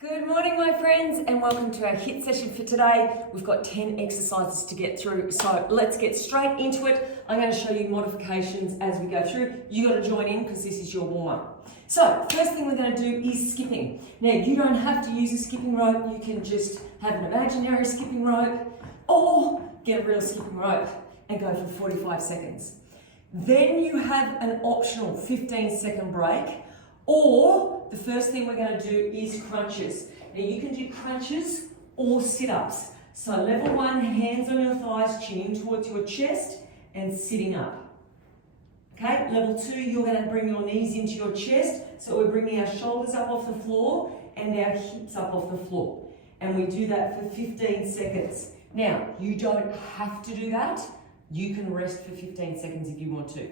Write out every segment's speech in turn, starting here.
Good morning, my friends, and welcome to our HIT session for today. We've got 10 exercises to get through, so let's get straight into it. I'm going to show you modifications as we go through. You got to join in because this is your warm-up. So, first thing we're going to do is skipping. Now, you don't have to use a skipping rope. You can just have an imaginary skipping rope or get a real skipping rope and go for 45 seconds. Then you have an optional 15-second break, or the first thing we're going to do is crunches. Now you can do crunches or sit-ups. So level 1, hands on your thighs, chin towards your chest and sitting up. Okay, level 2, you're going to bring your knees into your chest. So we're bringing our shoulders up off the floor and our hips up off the floor. And we do that for 15 seconds. Now, you don't have to do that. You can rest for 15 seconds if you want to.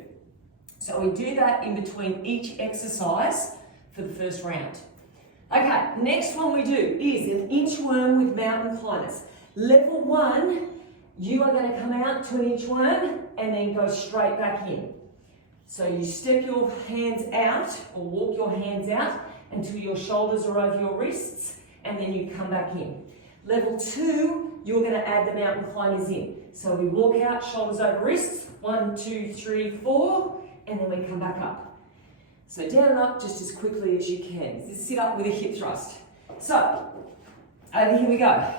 So we do that in between each exercise for the first round. Okay, next one we do is an inchworm with mountain climbers. Level 1, you are going to come out to an inchworm and then go straight back in. So you step your hands out or walk your hands out until your shoulders are over your wrists and then you come back in. Level 2, you're going to add the mountain climbers in. So we walk out, shoulders over wrists, 1, 2, 3, 4, and then we come back up. So down and up just as quickly as you can. This is sit up with a hip thrust. So, over here we go.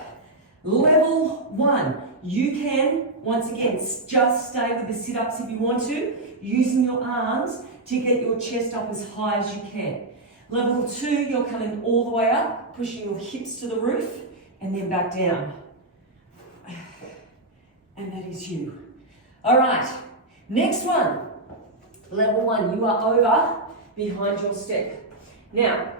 Level 1, you can, once again, just stay with the sit-ups if you want to, using your arms to get your chest up as high as you can. Level 2, you're coming all the way up, pushing your hips to the roof, and then back down. And that is you. All right, next one. Level 1, you are over behind your step. Now,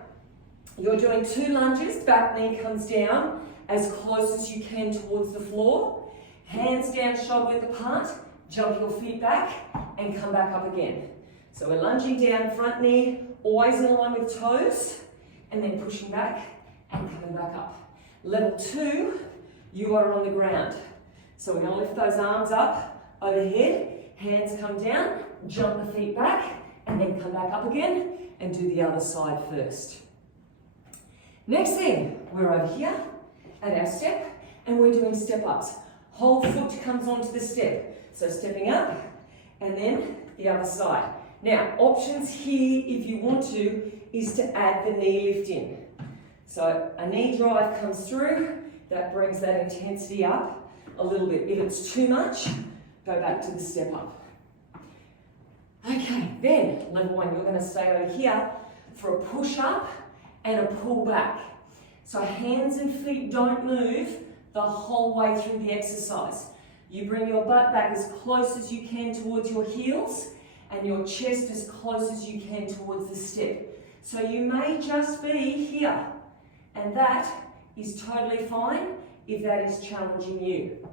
you're doing 2 lunges, back knee comes down as close as you can towards the floor. Hands down, shoulder width apart, jump your feet back and come back up again. So we're lunging down, front knee, always in line with toes, and then pushing back and coming back up. Level 2, you are on the ground. So we're going to lift those arms up overhead, hands come down, jump the feet back, and then come back up again and do the other side first. Next thing, we're over here at our step and we're doing step ups. Whole foot comes onto the step. So stepping up and then the other side. Now, options here, if you want to, is to add the knee lift in. So a knee drive comes through, that brings that intensity up a little bit. If it's too much, go back to the step up. Okay, then level 1, you're going to stay over here for a push up and a pull back. So hands and feet don't move the whole way through the exercise. You bring your butt back as close as you can towards your heels and your chest as close as you can towards the step. So you may just be here, and that is totally fine if that is challenging you.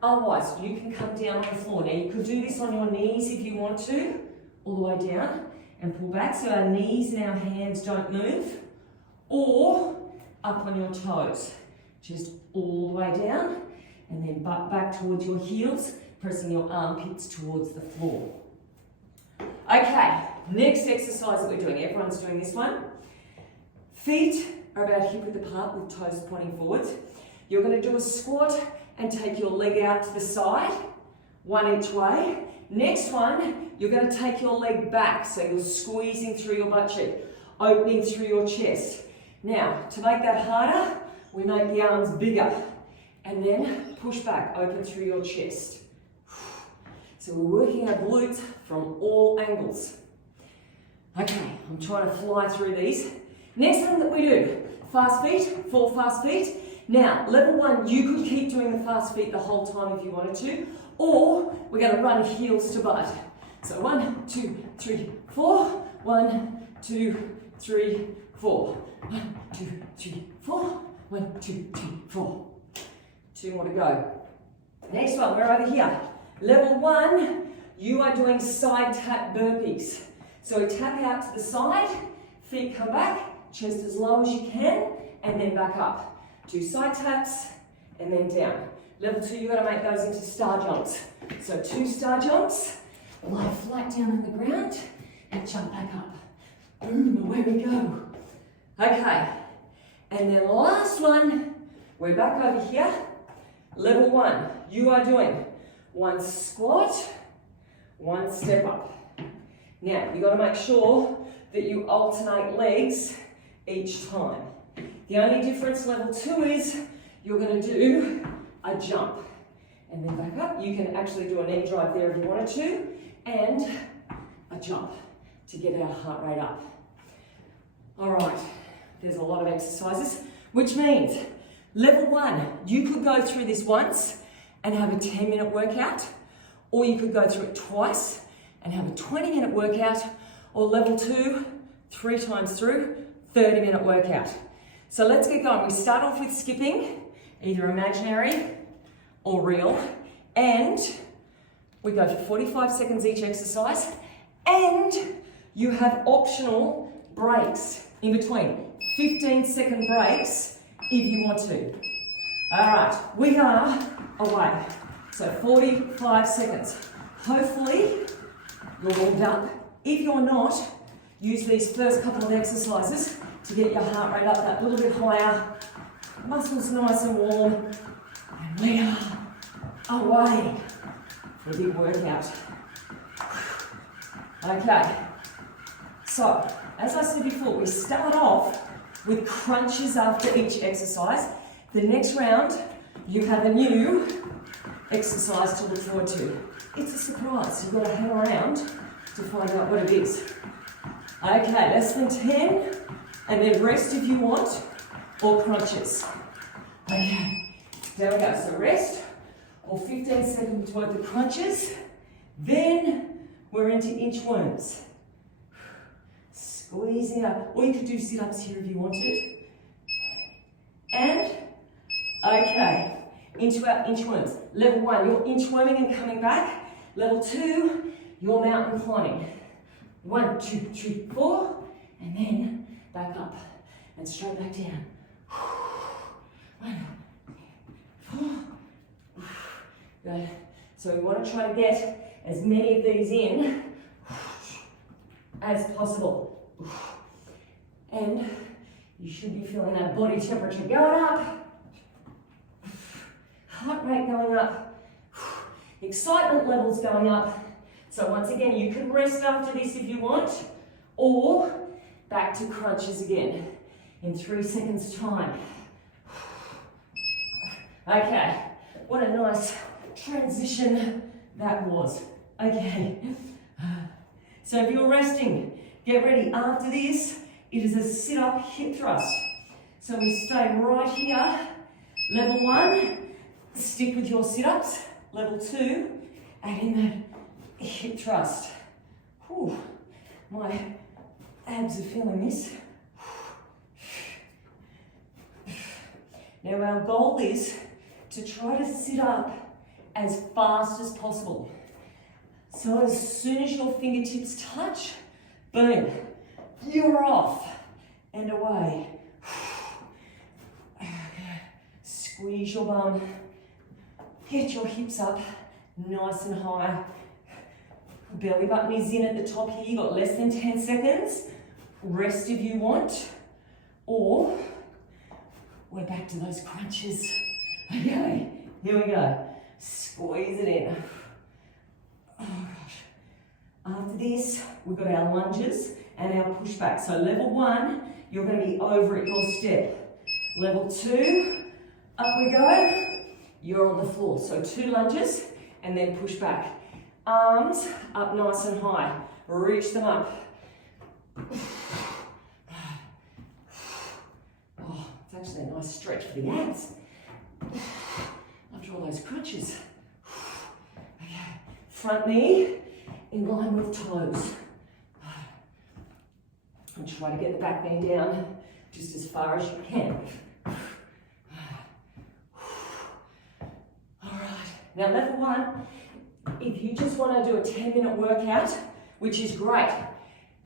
Otherwise, you can come down on the floor. Now, you could do this on your knees if you want to, all the way down and pull back so our knees and our hands don't move, or up on your toes, just all the way down, and then butt back towards your heels, pressing your armpits towards the floor. Okay, next exercise that we're doing, everyone's doing this one. Feet are about hip width apart with toes pointing forwards. You're going to do a squat and take your leg out to the side, one each way. Next one, you're going to take your leg back, so you're squeezing through your butt cheek, opening through your chest. Now, to make that harder, we make the arms bigger, and then push back, open through your chest. So we're working our glutes from all angles. Okay, I'm trying to fly through these. Next thing that we do, fast feet, 4 fast feet. Now, level 1, you could keep doing the fast feet the whole time if you wanted to, or we're going to run heels to butt. So 1, 2, 3, 4. 1, 2, 3, 4. 1, 2, 3, 4. 1, 2, 3, 4. 2 more to go. Next one, we're over here. Level 1, you are doing side tap burpees. So tap out to the side, feet come back, chest as low as you can, and then back up. 2 side taps, and then down. Level 2, you've got to make those into star jumps. So 2 star jumps, lie flat down on the ground, and jump back up. Boom, away we go. Okay, And then last one, we're back over here. Level 1, you are doing 1 squat, 1 step up. Now, you've got to make sure that you alternate legs each time. The only difference, level 2, is you're going to do a jump. And then back up. You can actually do a knee drive there if you wanted to, and a jump to get our heart rate up. All right, there's a lot of exercises, which means level 1, you could go through this once and have a 10-minute workout, or you could go through it twice and have a 20-minute workout, or level 2, 3 times through, 30-minute workout. So let's get going. We start off with skipping, either imaginary or real, and we go for 45 seconds each exercise, and you have optional breaks in between, 15-second breaks if you want to. All right, we are away. So 45 seconds. Hopefully you're warmed up. If you're not, use these first couple of exercises to get your heart rate up that little bit higher, muscles nice and warm, and we are away for a big workout. Okay, so as I said before, we start off with crunches after each exercise. The next round, you have a new exercise to look forward to. It's a surprise. You've got to hang around to find out what it is. Okay, less than 10, and then rest if you want, or crunches. Okay, there we go. So rest, or 15 seconds worth of crunches. Then we're into inchworms. Squeezing up. Or you could do sit-ups here if you wanted. And, okay, into our inchworms. Level 1, you're inchworming and coming back. Level 2, you're mountain climbing. 1, 2, 3, 4, and then back up and straight back down. 1, 4. Good. So we want to try to get as many of these in as possible. And you should be feeling that body temperature going up, heart rate going up, excitement levels going up. So once again, you can rest after this if you want, or back to crunches again in 3 seconds time. Okay, what a nice transition that was. Okay, so if you're resting, get ready. After this, it is a sit-up hip thrust. So we stay right here. Level 1, stick with your sit-ups. Level 2, add in that hip thrust. Whew, my abs are feeling this. Now our goal is to try to sit up as fast as possible. So as soon as your fingertips touch, boom, you're off and away. Squeeze your bum, get your hips up nice and high. Belly button is in at the top here. You've got less than 10 seconds. Rest if you want, or we're back to those crunches. Okay, here we go. Squeeze it in. Oh gosh. After this, we've got our lunges and our pushback. So level 1, you're going to be over at your step. Level 2, up we go. You're on the floor. So 2 lunges and then push back. Arms up nice and high. Reach them up. Oh, it's actually a nice stretch for the abs. After all those crunches. Okay. Front knee in line with toes. And try to get the back knee down just as far as you can. All right. Now level 1, if you just want to do a 10-minute workout, which is great,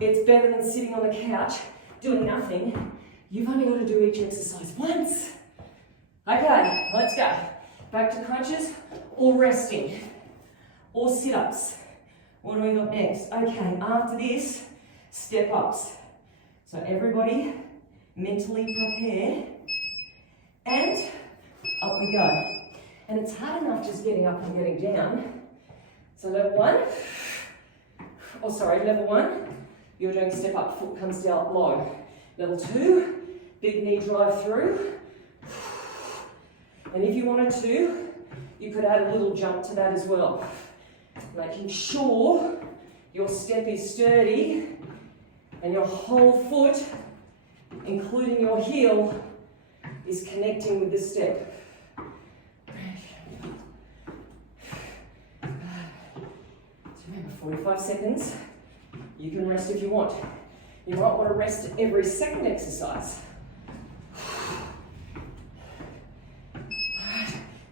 it's better than sitting on the couch doing nothing. You've only got to do each exercise once. Okay, let's go. Back to crunches or resting or sit-ups. What do we got next? Okay, after this, step-ups. So everybody mentally prepare And up we go. And it's hard enough just getting up and getting down. So level one, level one, you're doing step up, foot comes down low. Level two, big knee drive through. And if you wanted to, you could add a little jump to that as well. Making sure your step is sturdy and your whole foot, including your heel, is connecting with the step. So remember, 45 seconds. You can rest if you want. You might want to rest every second exercise.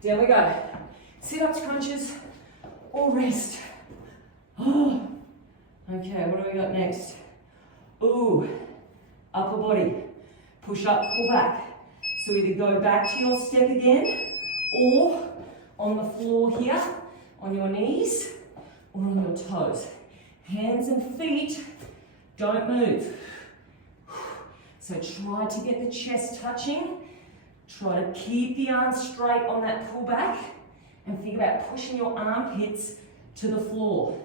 Down we go. Sit-ups, crunches, or rest. Oh. Okay, what do we got next? Ooh, upper body. Push up, pull back. So either go back to your step again, or on the floor here, on your knees, or on your toes. Hands and feet don't move. So try to get the chest touching. Try to keep the arms straight on that pull back, and think about pushing your armpits to the floor.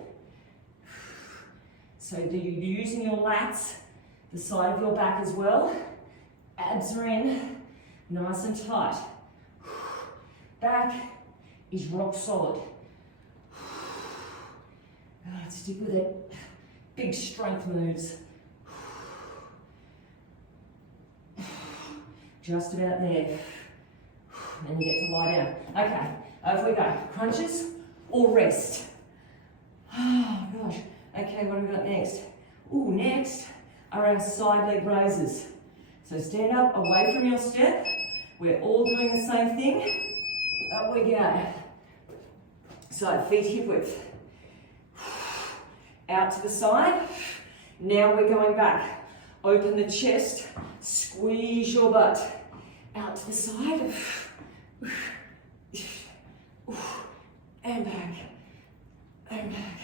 So you're using your lats, the side of your back as well. Abs are in, nice and tight. Back is rock solid. Stick with it. Big strength moves. Just about there. And you get to lie down. Okay, over we go. Crunches or rest. Oh gosh. Okay, what have we got next? Ooh, next are our side leg raises. So stand up away from your step. We're all doing the same thing. Up we go. So feet hip width. Out to the side. Now we're going back. Open the chest. Squeeze your butt. Out to the side. And back. And back.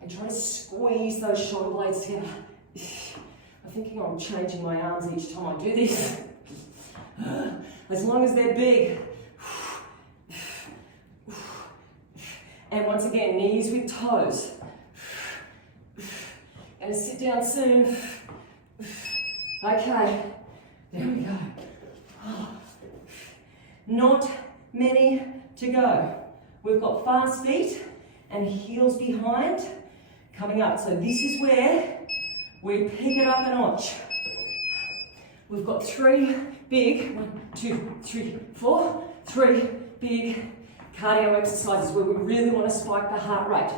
And try to squeeze those shoulder blades together. I'm thinking I'm changing my arms each time I do this. As long as they're big. And once again, knees with toes. Gonna sit down soon. Okay, there we go. Not many to go. We've got fast feet and heels behind coming up. So this is where we pick it up a notch. We've got three big, 1, 2, 3, 4, three big cardio exercises where we really want to spike the heart rate.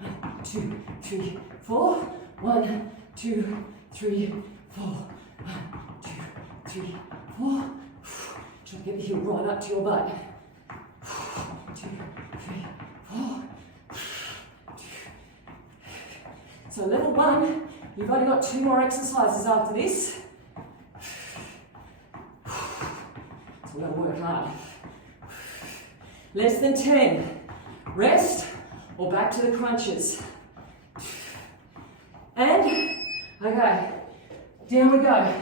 1, 2, 3, 4. 1, 2, 3, 4. 1, 2, 3, 4. Try to get the heel right up to your butt. 2, 3, 4. So level one, you've only got 2 more exercises after this. So we're going to work hard. Less than 10. Rest or back to the crunches. And, okay, down we go.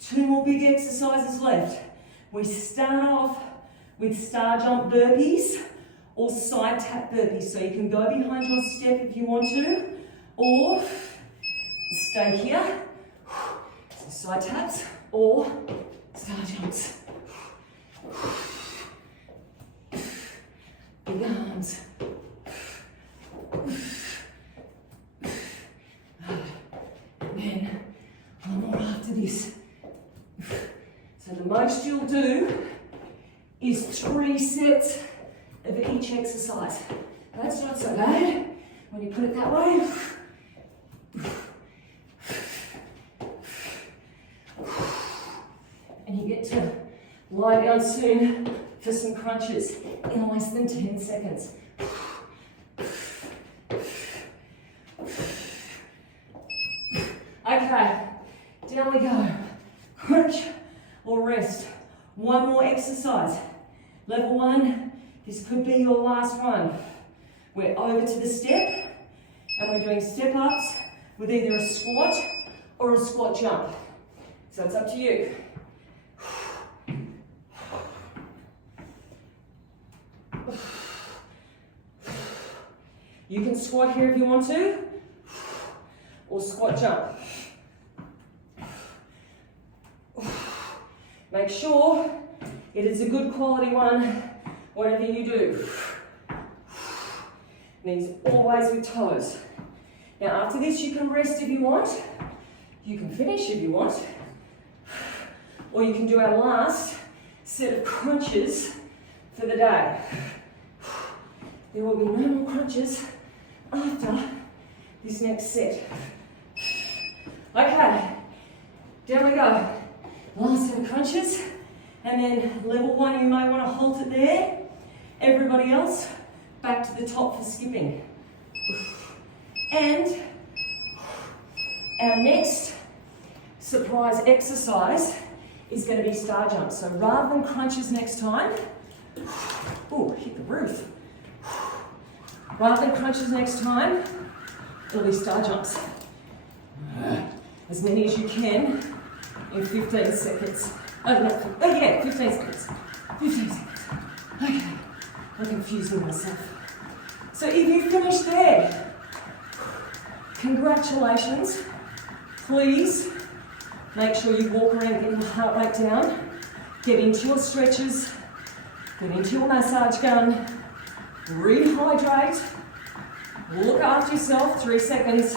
2 more big exercises left. We start off with star jump burpees or side tap burpees. So you can go behind your step if you want to, or stay here. So side taps or star jumps. Big arms. And then 1 more after this. So the most you'll do is 3 sets of each exercise. That's not so bad when you put it that way. And you get to lie down soon for some crunches in less than 10 seconds. Okay, down we go. Crunch or rest. 1 more exercise. Level 1, this could be your last one. We're over to the step. And we're doing step ups with either a squat or a squat jump. So it's up to you. You can squat here if you want to, or squat jump. Make sure it is a good quality one, whatever you do. Knees always with toes. Now after this you can rest if you want, you can finish if you want, or you can do our last set of crunches for the day. There will be no more crunches after this next set. Okay, down we go. Last set of crunches, and then level 1 you may want to hold it there. Everybody else, back to the top for skipping. And our next surprise exercise is going to be star jumps. So rather than crunches next time, oh, hit the roof. Rather than crunches next time, it'll be star jumps. As many as you can in 15 seconds. Oh, no. Oh yeah, 15 seconds. 15 seconds. Okay, I'm confusing myself. So if you finish there, congratulations. Please make sure you walk around, get your heart rate down, get into your stretches, get into your massage gun, rehydrate, look after yourself, 3 seconds,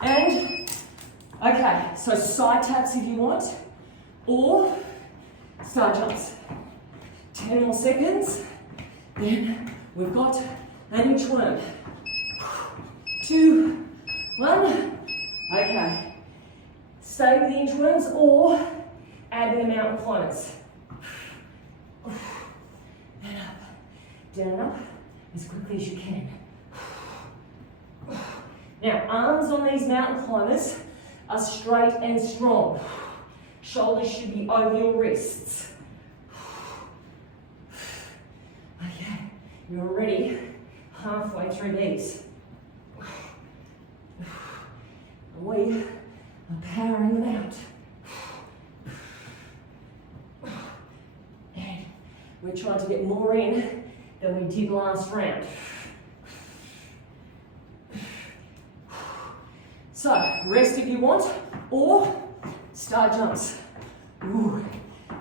and okay, so side taps if you want, or star jumps. 10 more seconds, then we've got an inchworm. 2, 1, okay. Stay with the inchworms or add in the mountain climbers. And up, down and up, as quickly as you can. Now, arms on these mountain climbers are straight and strong. Shoulders should be over your wrists. Okay, you're already halfway through these. We are powering them out. And we're trying to get more in than we did last round. So, rest if you want, or star jumps. Ooh,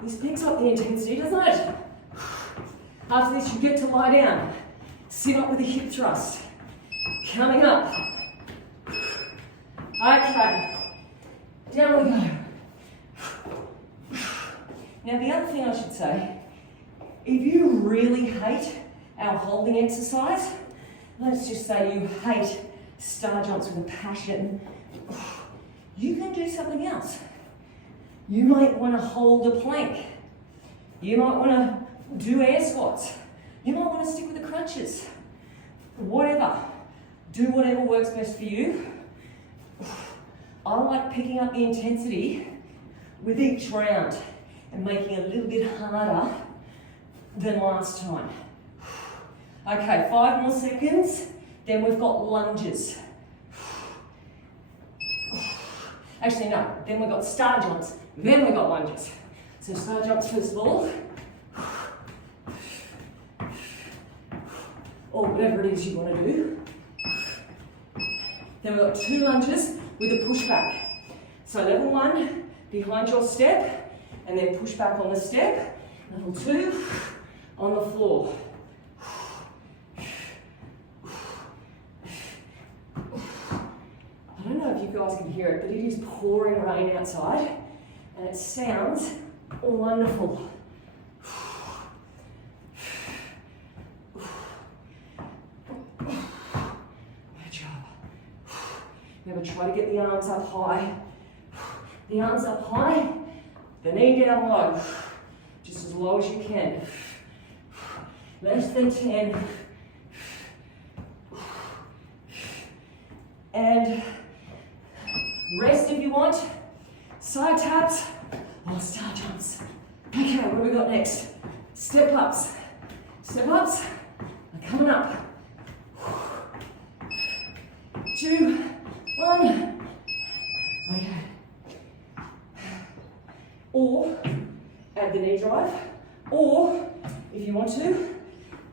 this picks up the intensity, doesn't it? After this, you get to lie down. Sit up with a hip thrust. Coming up. Okay, down we go. Now the other thing I should say, if you really hate our holding exercise, let's just say you hate star jumps with a passion, you can do something else. You might want to hold a plank. You might want to do air squats. You might want to stick with the crunches. Whatever. Do whatever works best for you. I like picking up the intensity with each round and making it a little bit harder than last time. Okay, 5 more seconds, then we've got lunges. Actually, no, then we've got star jumps, then we've got lunges. So star jumps first of all. Or whatever it is you want to do. Then we've got 2 lunges with a push back. So level 1, behind your step, and then push back on the step. Level 2, on the floor. I don't know if you guys can hear it, but it is pouring rain outside, and it sounds wonderful. Remember, try to get the arms up high. The arms up high, the knee down low. Just as low as you can. Less than 10. And rest if you want. Side taps or star jumps. Okay, what have we got next? Step ups. Step ups are coming up. 2, 1. Okay. Or add the knee drive, or if you want to,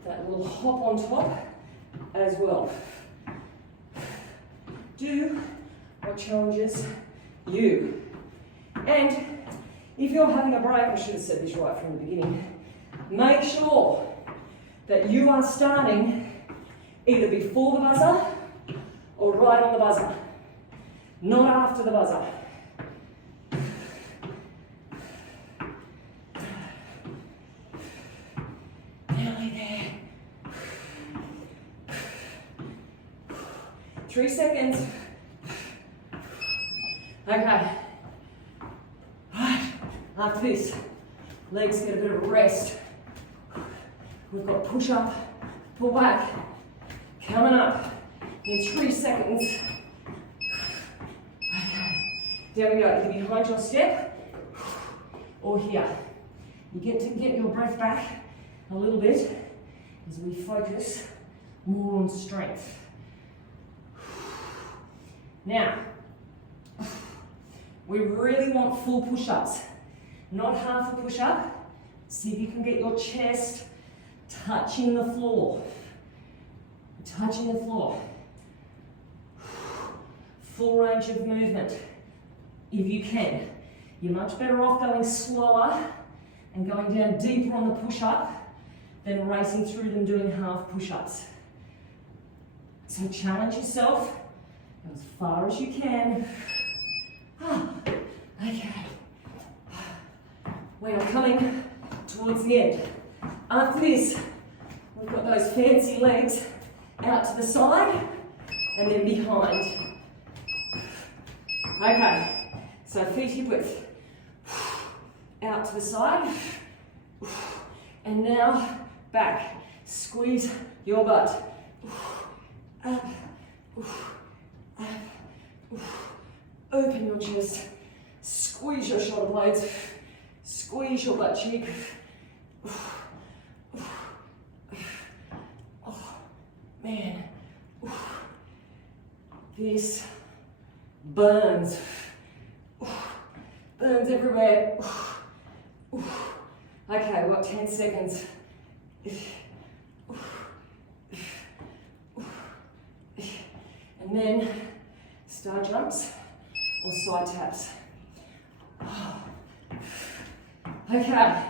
that little hop on top as well. Do what challenges you. And if you're having a break, I should have said this right from the beginning, make sure that you are starting either before the buzzer or right on the buzzer, not after the buzzer. Nearly there. 3 seconds. Okay. Right. After this, legs get a bit of a rest. We've got push up, pull back, coming up in 3 seconds. Okay. There we go. Either behind your step or here. You get to get your breath back a little bit as we focus more on strength. Now, we really want full push-ups, not half a push-up. See if you can get your chest touching the floor. Touching the floor. Full range of movement, if you can. You're much better off going slower and going down deeper on the push-up than racing through them doing half push-ups. So challenge yourself, go as far as you can. Okay. We are coming towards the end. After this, we've got those fancy legs out to the side and then behind. Okay, so feet hip width. Out to the side. And now back. Squeeze your butt. Up, up, open your chest. Squeeze your shoulder blades. Squeeze your butt cheek. Oh, man. This burns. Burns everywhere. Okay, we've got 10 seconds. And then star jumps or side taps. Okay,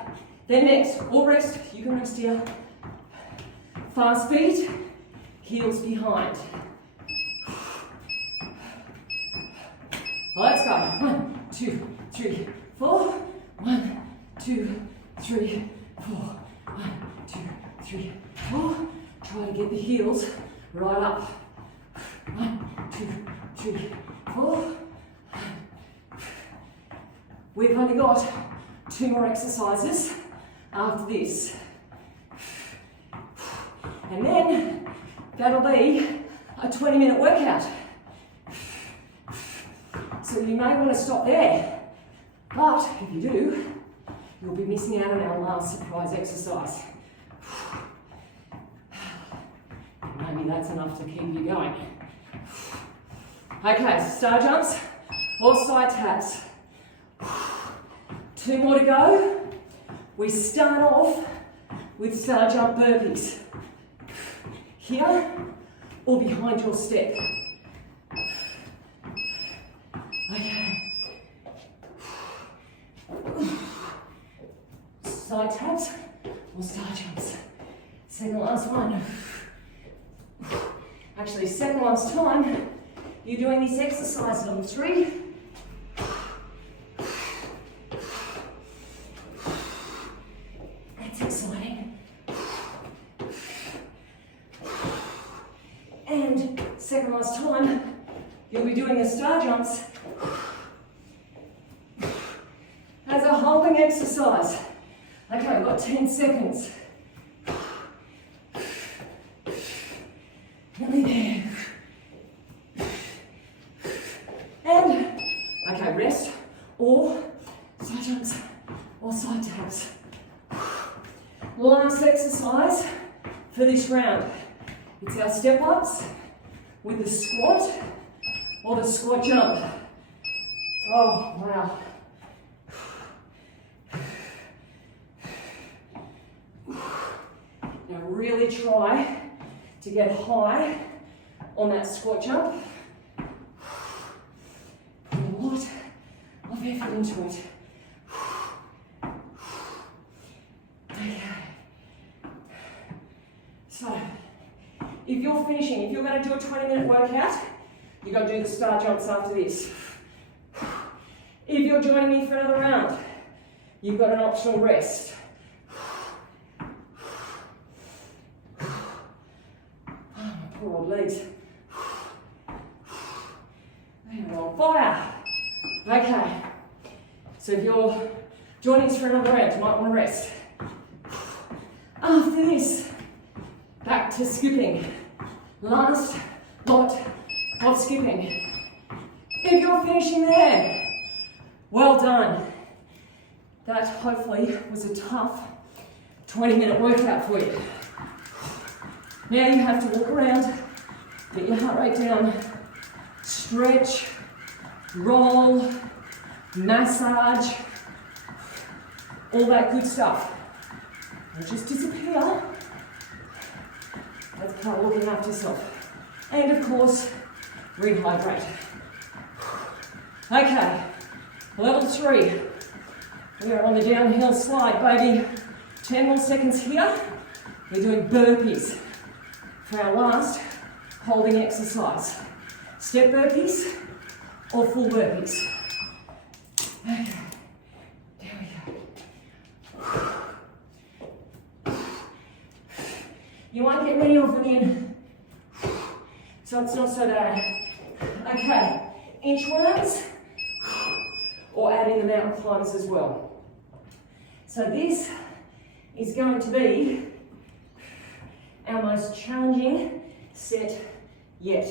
then next, or rest, you can rest here. Fast feet, heels behind. Let's go. 1, 2, 3, 4. 1, 2, 3, 4. 1, 2, 3, 4. Try to get the heels right up. 1, 2, 3, 4. We've only got 2 more exercises after this. And then that'll be a 20-minute workout. So you may want to stop there. But if you do, you'll be missing out on our last surprise exercise. Maybe that's enough to keep you going. Okay, star jumps or side taps. 2 more to go. We start off with star jump burpees. Here or behind your step. Okay. Side taps or star jumps. Second last one. Actually, second last time you're doing this exercise on 3. That's exciting. And second last time you'll be doing the star jumps as a holding exercise. Okay, I've got 10 seconds. Nearly there. And, okay, rest or side jumps or side taps. Last exercise for this round. It's our step ups with the squat or the squat jump. Oh, wow. Now really try to get high on that squat jump. Put a lot of effort into it. Okay. So, if you're finishing, if you're going to do a 20-minute workout, you're going to do the star jumps after this. If you're joining me for another round, you've got an optional rest. Poor old legs. They are on fire. Okay. So if you're joining us for another round, you might want to rest. After this, back to skipping. Last lot of skipping. If you're finishing there, well done. That hopefully was a tough 20-minute workout for you. Now you have to walk around, get your heart rate down, stretch, roll, massage, all that good stuff. Don't just disappear. That's part of looking after yourself. And of course, rehydrate. Okay, level 3. We are on the downhill slide, baby. 10 more seconds here. We're doing burpees for our last holding exercise. Step burpees or full burpees. Okay, there we go. You won't get many of them in, so it's not so bad. Okay, inchworms, or add in the mountain climbers as well. So this is going to be our most challenging set yet.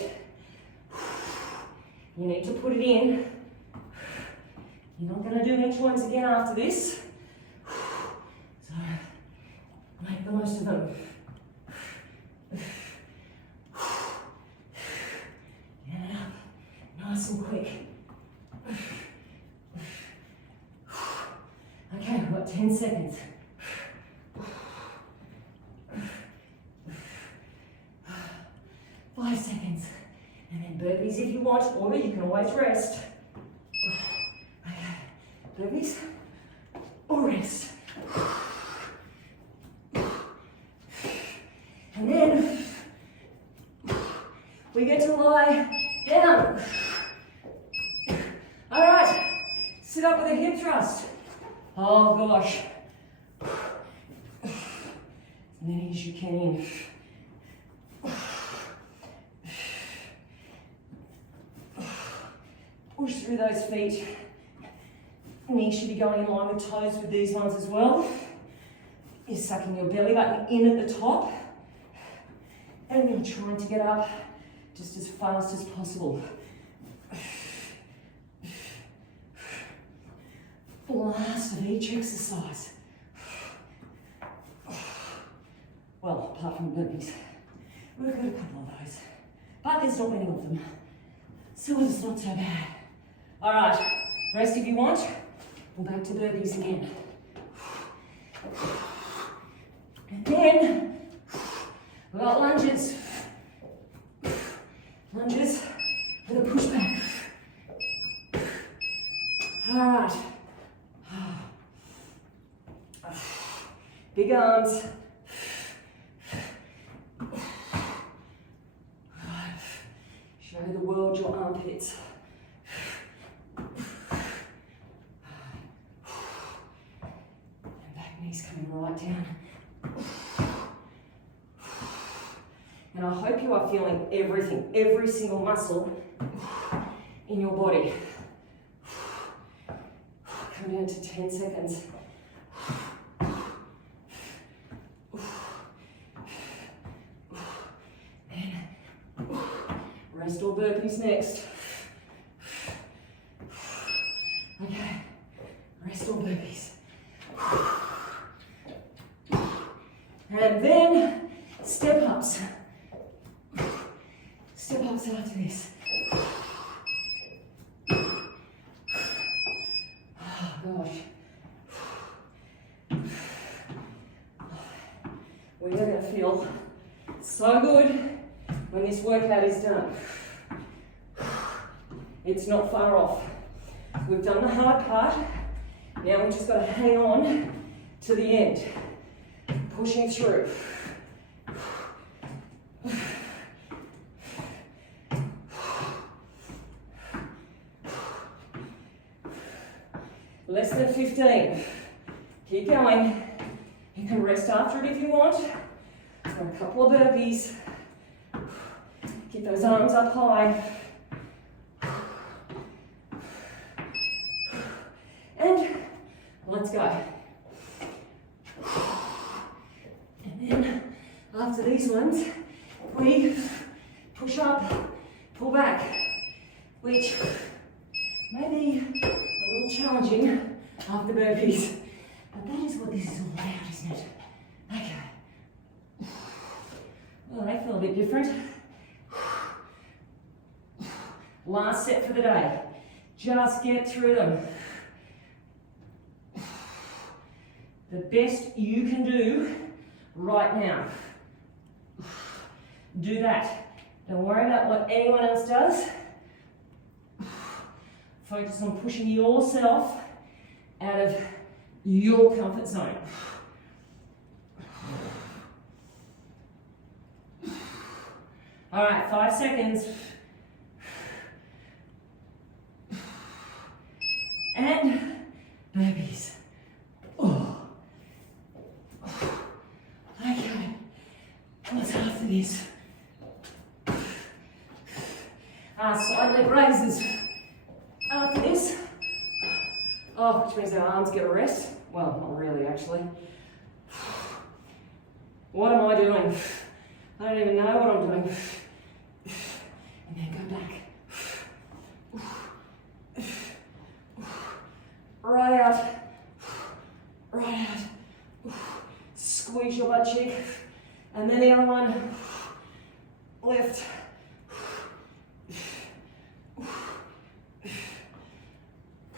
You need to put it in. You're not going to do inchworms again after this. So make the most of them. Get it up nice and quick. Okay, we've got 10 seconds. 5 seconds. And then burpees if you want, or you can always rest. Okay, burpees or rest. And then we get to lie down. All right, sit up with a hip thrust. Oh gosh. As many as you can. Push through those feet. Knees should be going in line with toes with these ones as well. You're sucking your belly button in at the top. And you're trying to get up just as fast as possible. Last of each exercise. Well, apart from burpees. We've got a couple of those. But there's not many of them. So it's not so bad. All right, rest if you want. And back to burpees again. And then we've got lunges. Lunges with a pushback. All right. Big arms. Show the world your armpits. And back knees coming right down. And I hope you are feeling everything, every single muscle in your body. Come down to 10 seconds. Rest or burpees next. Okay, rest or burpees. And then step ups. Step ups after this. Oh gosh. We're going to feel so good when this workout is done. It's not far off. We've done the hard part. Now we've just got to hang on to the end. Pushing through. Less than 15. Keep going. You can rest after it if you want. So a couple of burpees. Keep those arms up high. And let's go. And then after these ones, we push up, pull back, which may be a little challenging after burpees. But that is what this is all about, isn't it? Okay. Well, they feel a bit different. Last set for the day. Just get through them. The best you can do right now. Do that. Don't worry about what anyone else does. Focus on pushing yourself out of your comfort zone. All right, 5 seconds. And burpees. Oh. Okay. What's after this? Side leg raises. After this. Oh, which means our arms get a rest. Well, not really, actually. What am I doing? I don't even know what I'm doing. And then go back. Right out. Right out. Squeeze your butt cheek. And then the other one. Lift.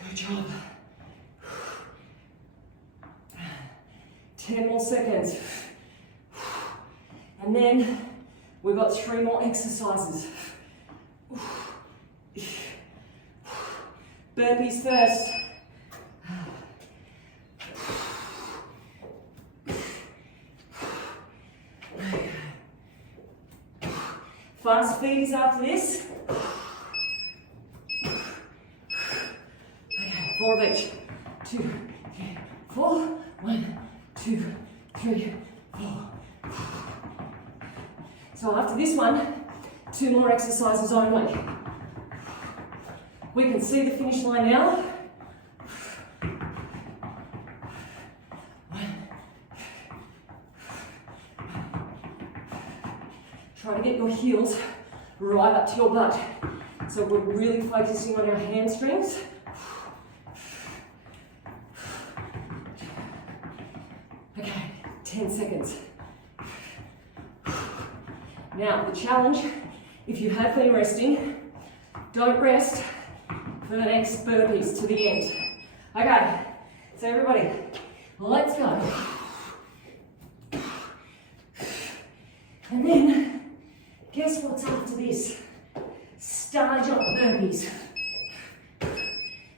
Good job. 10 more seconds. And then we've got 3 more exercises. Burpees first. Fast feet is after this. Okay, 4 of each. 2, 3, 4. 1, 2, 3, 4. So after this one, 2 more exercises only. We can see the finish line now. 1. Try to get your heels right up to your butt. So we're really focusing on our hamstrings. Okay, 10 seconds. Now, the challenge, if you have been resting, don't rest for the next burpees to the end. Okay, so everybody, let's go. And then, guess what's after this? Star jump burpees.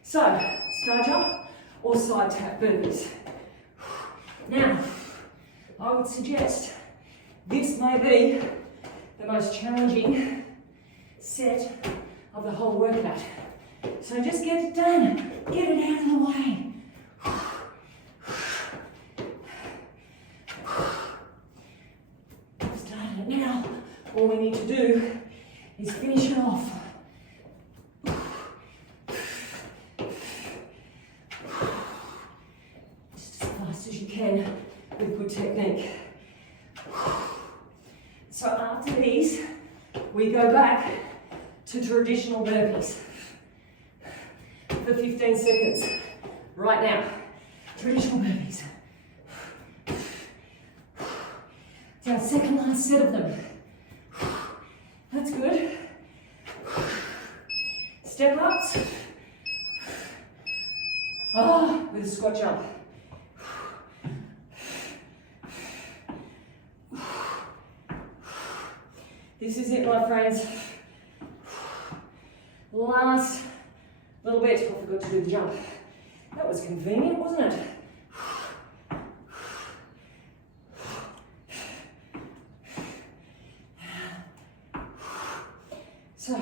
So, star jump or side tap burpees. Now, I would suggest this may be the most challenging set of the whole workout. So just get it done. Get it out of the way. We've started it now. All we need to do is finish it off. Just as fast as you can with good technique. So after these, we go back to traditional burpees for 15 seconds. Right now, traditional burpees. It's our second last set of them. That's good. Step ups. Oh, with a squat jump. This is it, my friends. Last little bit. I forgot to do the jump. That was convenient, wasn't it? So,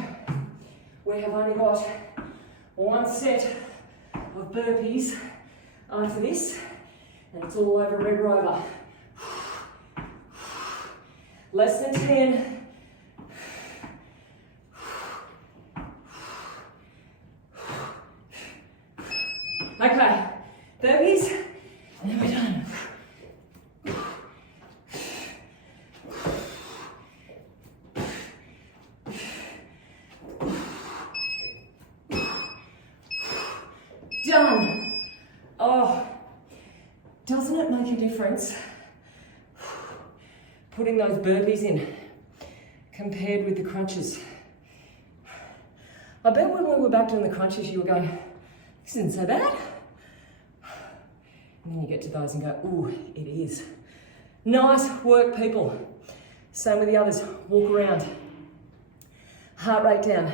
we have only got one set of burpees after this, and it's all over Red Rover. Less than 10. Okay, burpees, and then we're done. Done. Oh, doesn't it make a difference putting those burpees in compared with the crunches? I bet when we were back doing the crunches, you were going, this isn't so bad. And then you get to those and go, ooh, it is. Nice work, people. Same with the others. Walk around. Heart rate down.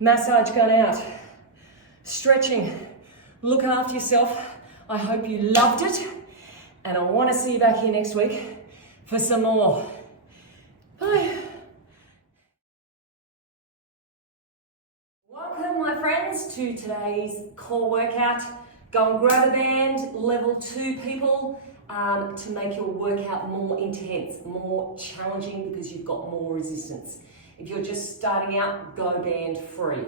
Massage gun out. Stretching. Look after yourself. I hope you loved it. And I want to see you back here next week for some more. Bye. Welcome, my friends, to today's core workout. Go and grab a band, level 2 people, to make your workout more intense, more challenging because you've got more resistance. If you're just starting out, go band free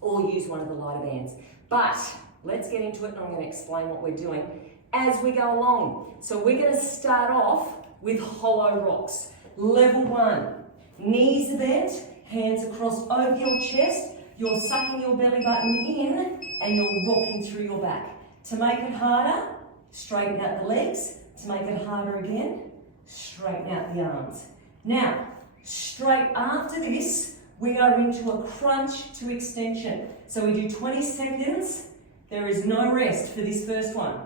or use one of the lighter bands. But let's get into it and I'm going to explain what we're doing as we go along. So we're going to start off with hollow rocks. Level 1, knees are bent, hands across over your chest. You're sucking your belly button in and you're rocking through your back. To make it harder, straighten out the legs. To make it harder again, straighten out the arms. Now, straight after this, we go into a crunch to extension. So we do 20 seconds. There is no rest for this first one.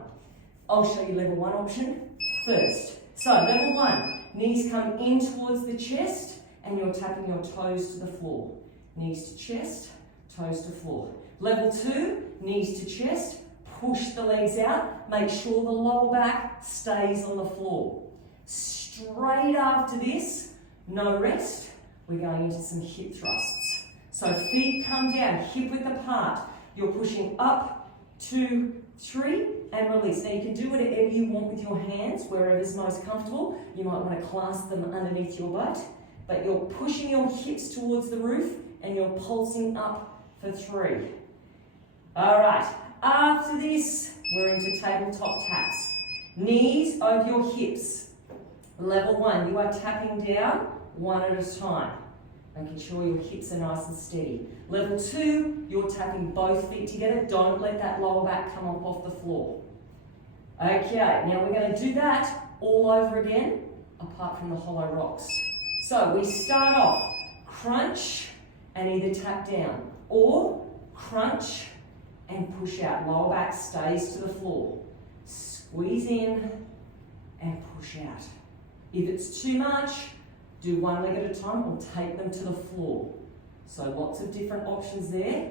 I'll show you level 1 option first. So level 1, knees come in towards the chest and you're tapping your toes to the floor. Knees to chest, toes to floor. Level 2, knees to chest, push the legs out, make sure the lower back stays on the floor. Straight after this, no rest, we're going into some hip thrusts. So feet come down, hip width apart. You're pushing up, 2, 3, and release. Now you can do whatever you want with your hands, wherever's most comfortable. You might want to clasp them underneath your butt, but you're pushing your hips towards the roof and you're pulsing up for 3. All right, after this, we're into tabletop taps. Knees over your hips. Level 1, you are tapping down one at a time, making sure your hips are nice and steady. Level 2, you're tapping both feet together. Don't let that lower back come up off the floor. Okay, now we're going to do that all over again, apart from the hollow rocks. So we start off, crunch and either tap down, or crunch and push out. Lower back stays to the floor. Squeeze in and push out. If it's too much, do one leg at a time or take them to the floor. So lots of different options there.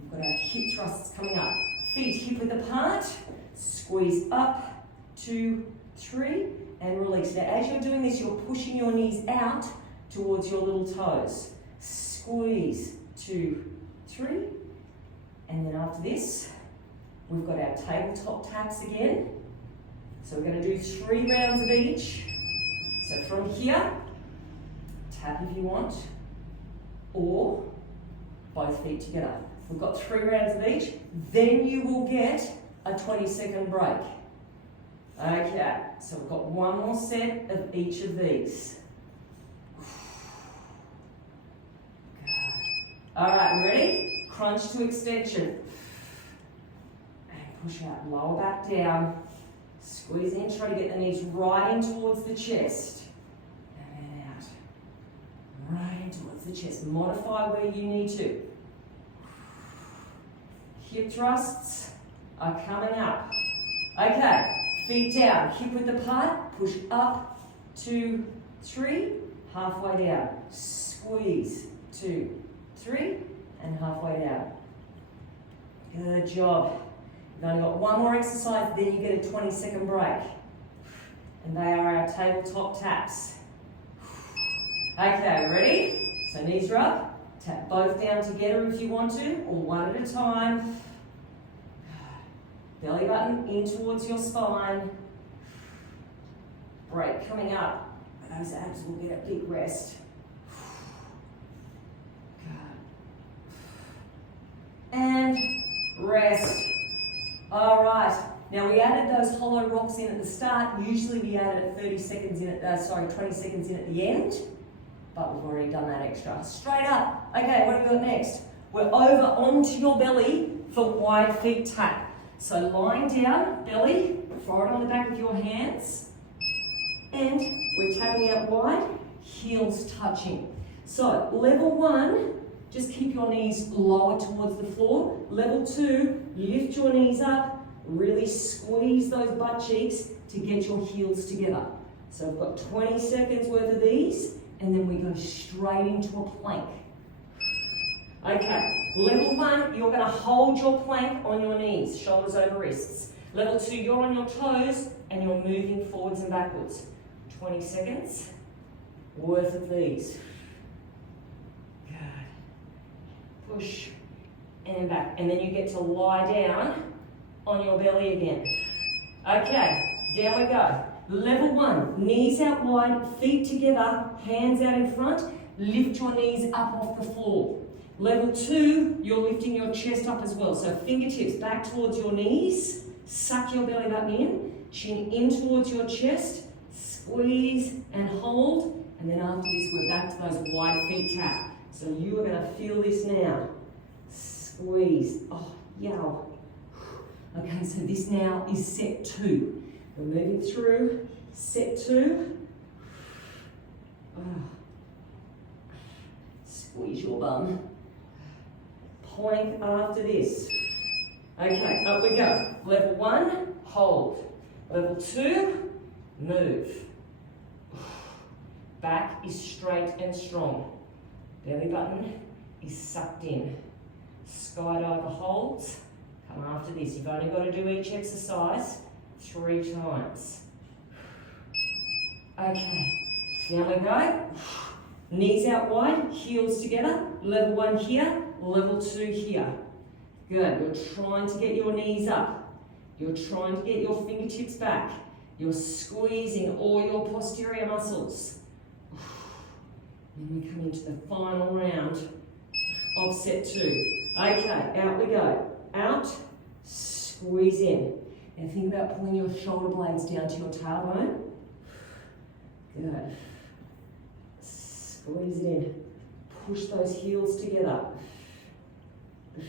We've got our hip thrusts coming up. Feet hip width apart, squeeze up, 2, 3, and release. Now as you're doing this, you're pushing your knees out towards your little toes. Squeeze, 2, 3, and then after this, we've got our tabletop taps again. So we're going to do 3 rounds of each. So from here, tap if you want, or both feet together. We've got 3 rounds of each, then you will get a 20-second break. Okay, so we've got one more set of each of these. All right, ready? Crunch to extension. And push out, lower back down. Squeeze in, try to get the knees right in towards the chest. And then out. Right in towards the chest. Modify where you need to. Hip thrusts are coming up. Okay, feet down, hip width apart, push up, 2, 3, halfway down. Squeeze, 2, 3, and halfway down. Good job. You've only got one more exercise, then you get a 20-second break. And they are our tabletop taps. Okay, ready? So knees are up. Tap both down together if you want to, or one at a time. Belly button in towards your spine. Break coming up. Those abs will get a big rest. And rest. All right. Now we added those hollow rocks in at the start. Usually we add it at 20 seconds in at the end. But we've already done that extra. Straight up. Okay, what have we got next? We're over onto your belly for wide feet tap. So lying down, belly, forward on the back of your hands. And we're tapping out wide, heels touching. So level 1, just keep your knees lower towards the floor. Level 2, lift your knees up, really squeeze those butt cheeks to get your heels together. So we've got 20 seconds worth of these, and then we go straight into a plank. Okay, level 1, you're going to hold your plank on your knees, shoulders over wrists. Level 2, you're on your toes and you're moving forwards and backwards. 20 seconds worth of these. Good. Push and back. And then you get to lie down on your belly again. Okay, down we go. Level 1, knees out wide, feet together, hands out in front. Lift your knees up off the floor. Level 2, you're lifting your chest up as well. So fingertips back towards your knees. Suck your belly button in. Chin in towards your chest. Squeeze and hold. And then after this, we're back to those wide feet tap. So you are going to feel this now. Squeeze. Oh, yow. Okay, so this now is set 2. We're moving through set 2. Oh. Squeeze your bum. Plank after this. Okay, up we go. Level 1, hold. Level 2, move. Back is straight and strong. Belly button is sucked in. Skydiver holds. Come after this. You've only got to do each exercise 3 times. Okay, down we go. Knees out wide, heels together. Level 1 here, level 2 here. Good, you're trying to get your knees up. You're trying to get your fingertips back. You're squeezing all your posterior muscles. Then we come into the final round of set 2. Okay, out we go. Out, squeeze in. And think about pulling your shoulder blades down to your tailbone. Good. Squeeze it in. Push those heels together. And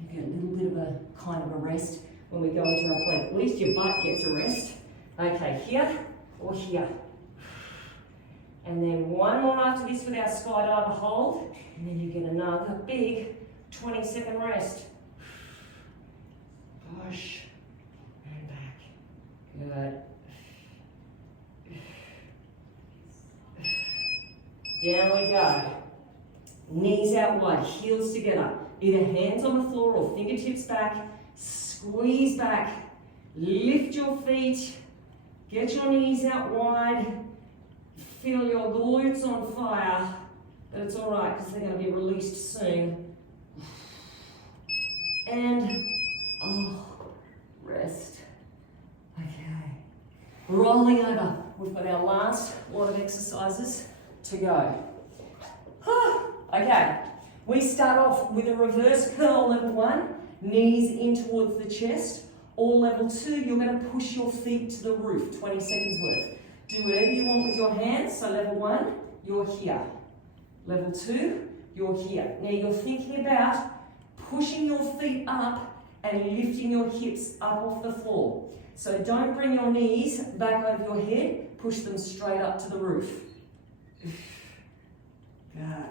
you get a little bit of a kind of a rest when we go into our plank. At least your butt gets a rest. Okay, here or here. And then one more after this with our skydiver hold. And then you get another big 20-second rest. Push and back. Good. Down we go. Knees out wide, heels together. Either hands on the floor or fingertips back. Squeeze back. Lift your feet. Get your knees out wide. Feel your glutes on fire. But it's all right because they're going to be released soon. And, rest. Okay. Rolling over. We've got our last lot of exercises to go. Okay, we start off with a reverse curl, level 1, knees in towards the chest, or level 2, you're going to push your feet to the roof, 20 seconds worth. Do whatever you want with your hands, so level 1, you're here. Level 2, you're here. Now you're thinking about pushing your feet up and lifting your hips up off the floor. So don't bring your knees back over your head, push them straight up to the roof. Good.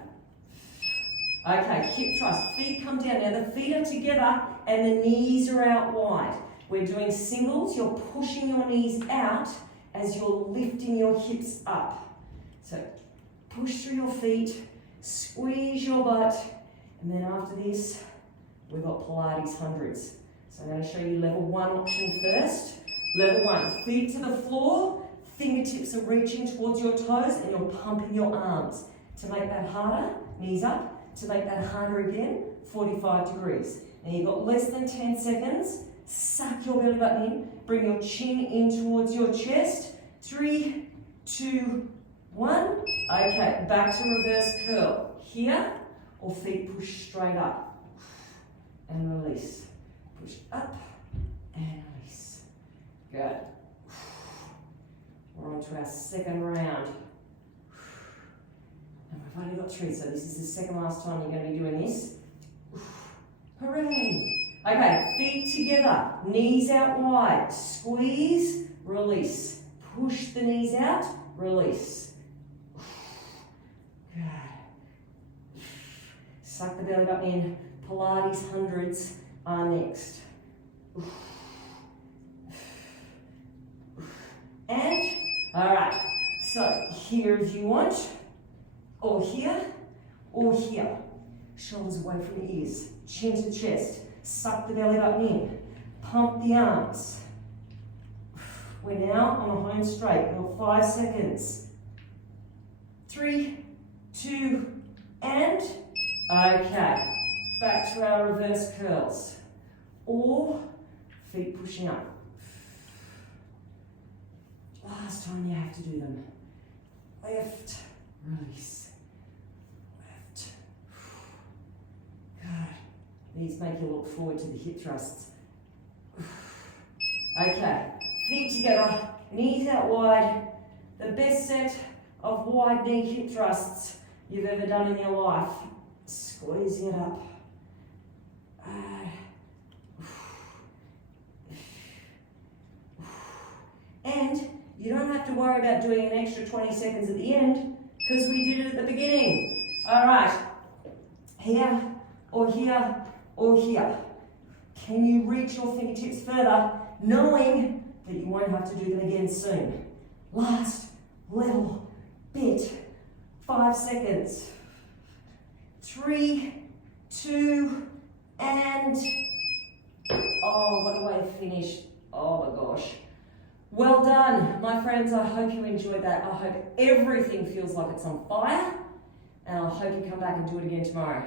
Okay, hip thrust. Feet come down. Now the feet are together and the knees are out wide. We're doing singles. You're pushing your knees out as you're lifting your hips up. So push through your feet, squeeze your butt, and then after this, we've got Pilates hundreds. So I'm going to show you level 1 option first. Level 1, feet to the floor, fingertips are reaching towards your toes and you're pumping your arms. To make that harder, knees up. To make that harder again, 45 degrees. Now you've got less than 10 seconds. Suck your belly button in. Bring your chin in towards your chest. 3, 2, 1. Okay, back to reverse curl. Here, or feet push straight up. And release. Push up and release. Good. We're on to our second round. And we've only got 3, so this is the second last time you're going to be doing this. Hooray! Okay, feet together, knees out wide. Squeeze, release. Push the knees out, release. Good. Suck the belly button in. Pilates hundreds are next. And, all right, so here if you want, or here, or here. Shoulders away from the ears, chin to chest. Suck the belly button in. Pump the arms. We're now on a home straight. We've got 5 seconds. 3, 2, and okay. Back to our reverse curls. Or feet pushing up. Last time you have to do them. Left, release. Left. Good. These make you look forward to the hip thrusts. Okay, feet together, knees out wide. The best set of wide knee hip thrusts you've ever done in your life. Squeezing it up. And you don't have to worry about doing an extra 20 seconds at the end because we did it at the beginning. All right, here or here or here. Can you reach your fingertips further knowing that you won't have to do them again soon? Last little bit. 5 seconds. 3, 2, and oh, what a way to finish. Oh my gosh. Well done, my friends. I hope you enjoyed that. I hope everything feels like it's on fire, and I hope you come back and do it again tomorrow.